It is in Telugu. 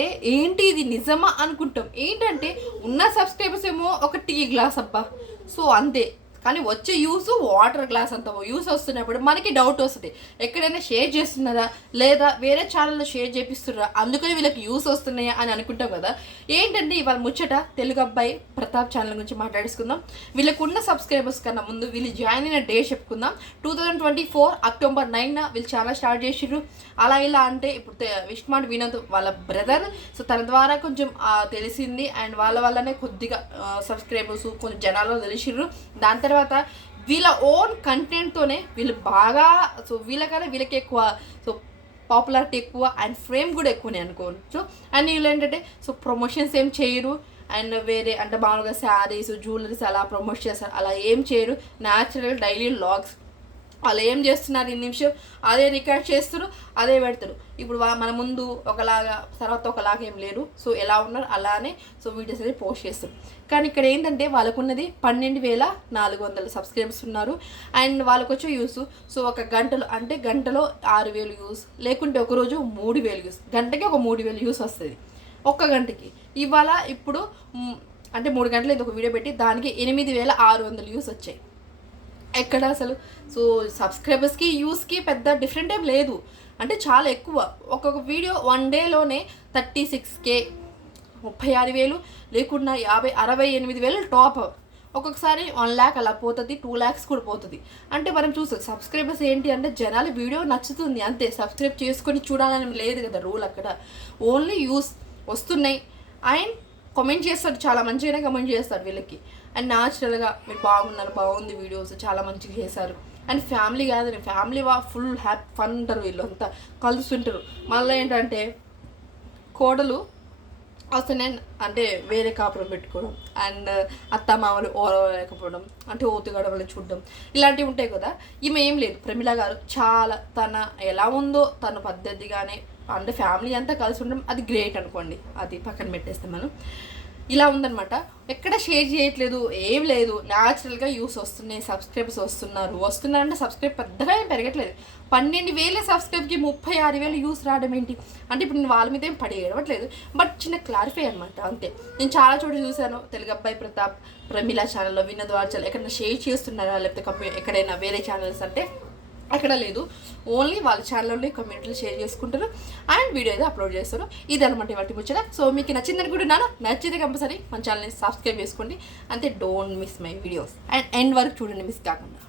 ఏంటి ఇది నిజమా అనుకుంటాం. ఏంటంటే ఉన్న సబ్స్క్రైబర్స్ ఏమో ఒక టీ గ్లాస్ అబ్బా. సో అంతే. కానీ వచ్చే యూస్ వాటర్ గ్లాస్ అంత యూస్ వస్తున్నప్పుడు మనకి డౌట్ వస్తుంది. ఎక్కడైనా షేర్ చేస్తున్నారా? లేదా వేరే ఛానల్లో షేర్ చేపిస్తున్నారా? అందుకని వీళ్ళకి యూస్ వస్తున్నాయా అని అనుకుంటాం కదా. ఏంటంటే ఇవాళ ముచ్చట? తెలుగు అబ్బాయి ప్రతాప్ ఛానల్ గురించి మాట్లాడుకుందాం వీళ్ళకు ఉన్న సబ్స్క్రైబర్స్ కన్నా ముందు వీళ్ళు జాయిన్ అయిన డే చెప్పుకుందాం. Two thousand twenty four October nine వీళ్ళు చాలా స్టార్ట్ చేసిర్రు. అలా ఇలా అంటే ఇప్పుడు తె- విష్మాట్ వినోద్ వాళ్ళ బ్రదర్. సో తన ద్వారా కొంచెం తెలిసింది. అండ్ వాళ్ళ వల్లనే కొద్దిగా సబ్స్క్రైబర్స్ కొంచెం జనాలు తెలిసిర్రు. దాని తర్వాత తర్వాత వీళ్ళ ఓన్ కంటెంట్తోనే వీళ్ళు బాగా సో వీళ్ళకన్నా వీళ్ళకి ఎక్కువ సో పాపులారిటీ ఎక్కువ అండ్ ఫ్రేమ్ కూడా ఎక్కువనే అనుకోవచ్చు అండ్ వీళ్ళు ఏంటంటే సో ప్రమోషన్స్ ఏం చేయరు. అండ్ వేరే అంటే మామూలుగా శారీస్ జ్యువెలరీస్ అలా ప్రమోట్ చేస్తారు. అలా ఏం చేయరు. న్యాచురల్ డైలీ లాగ్స్ వాళ్ళు ఏం చేస్తున్నారు? ఈ నిమిషం అదే రికార్డ్ చేస్తారు అదే పెడతారు. ఇప్పుడు వా- మన ముందు ఒకలాగా తర్వాత ఒకలాగా ఏం లేరు. సో ఎలా ఉన్నారు? అలానే సో వీడియోస్ అనేది పోస్ట్ చేస్తారు. కానీ ఇక్కడ ఏంటంటే వాళ్ళకున్నది పన్నెండు వేల నాలుగు వందల సబ్స్క్రైబర్స్ ఉన్నారు. అండ్ వాళ్ళకు వచ్చే యూస్ సో ఒక గంటలో అంటే గంటలో ఆరు వేలు యూస్ లేకుంటే ఒకరోజు మూడు వేలు యూస్ గంటకి ఒక మూడు వేలు యూస్ వస్తుంది. ఒక్క గంటకి. ఇవాళ ఇప్పుడు అంటే మూడు గంటలు ఇది ఒక వీడియో పెట్టి దానికి ఎనిమిది వేల ఆరు వందలు యూస్ వచ్చాయి. ఎక్కడ అసలు? సో సబ్స్క్రైబర్స్కి యూస్కి పెద్ద డిఫరెంట్ ఏం లేదు. అంటే చాలా ఎక్కువ. ఒక్కొక్క వీడియో వన్ డేలోనే థర్టీ సిక్స్ కే ముప్పై ఆరు వేలు లేకుండా యాభై అరవై ఎనిమిది వేలు టాప్ ఒక్కొక్కసారి వన్ ల్యాక్ అలా పోతుంది టూ ల్యాక్స్ కూడా పోతుంది. అంటే మనం చూసాం సబ్స్క్రైబర్స్ ఏంటి అంటే జనాలు వీడియో నచ్చుతుంది అంతే. సబ్స్క్రైబ్ చేసుకొని చూడాలని లేదు కదా రూల్ అక్కడ. ఓన్లీ యూస్ వస్తున్నాయి. అండ్ కమెంట్ చేస్తారు చాలా మంచిగానే కమెంట్ చేస్తారు వీళ్ళకి. అండ్ న్యాచురల్గా మీరు బాగున్నారు బాగుంది వీడియోస్ చాలా మంచిగా చేశారు. అండ్ ఫ్యామిలీ కాదండి ఫ్యామిలీ వా ఫుల్ హ్యాపీ ఫన్ ఉంటారు వీళ్ళు అంతా. కలుస్తుంటారు మళ్ళీ ఏంటంటే కోడలు అసలు నేను అంటే వేరే కాపురం పెట్టుకోవడం. అండ్ uh, అత్త మామలు ఓరవలేకపోవడం అంటే ఓతుగడవలు చూడడం. ఇలాంటివి ఉంటాయి కదా. ఈమె ఏం లేదు. ప్రమిళ గారు చాలా తన ఎలా ఉందో తన పద్ధతిగానే అంటే ఫ్యామిలీ అంతా కలిసి ఉండడం అది గ్రేట్ అనుకోండి. అది పక్కన పెట్టేస్తాం మనం. ఇలా ఉందనమాట ఎక్కడ షేర్ చేయట్లేదు ఏం లేదు. న్యాచురల్గా యూస్ వస్తున్నాయి సబ్స్క్రైబర్స్ వస్తున్నారు. వస్తున్నారంటే సబ్స్క్రైబ్ పెద్దగా ఏం పెరగట్లేదు. పన్నెండు వేల సబ్స్క్రైబ్కి ముప్పై ఆరు వేలు యూస్ రావడం ఏంటి? అంటే ఇప్పుడు నేను వాళ్ళ మీద ఏం పడి ఏడవట్లేదు. బట్ చిన్న క్లారిఫై అనమాట అంతే. నేను చాలా చోట చూశాను. తెలుగు అబ్బాయి ప్రతాప్ ప్రమిళ ఛానల్లో వినోద్ ఛానల్ ఎక్కడైనా షేర్ చేస్తున్నారా? లేకపోతే ఎక్కడైనా వేరే ఛానల్స్ అంటే అక్కడ లేదు. ఓన్లీ వాళ్ళ ఛానల్లోనే కమ్యూనిటీలో షేర్ చేసుకుంటారు. అండ్ వీడియో అయితే అప్లోడ్ చేస్తారు. ఇది అనమాట వాటి ముచ్చట. సో మీకు నచ్చింది అనుకుంటున్నాను. నచ్చితే కంపల్సరీ మన ఛానల్ని సబ్స్క్రైబ్ చేసుకోండి. అంతే don't miss my videos and end వరకు చూడండి మిస్ కాకుండా.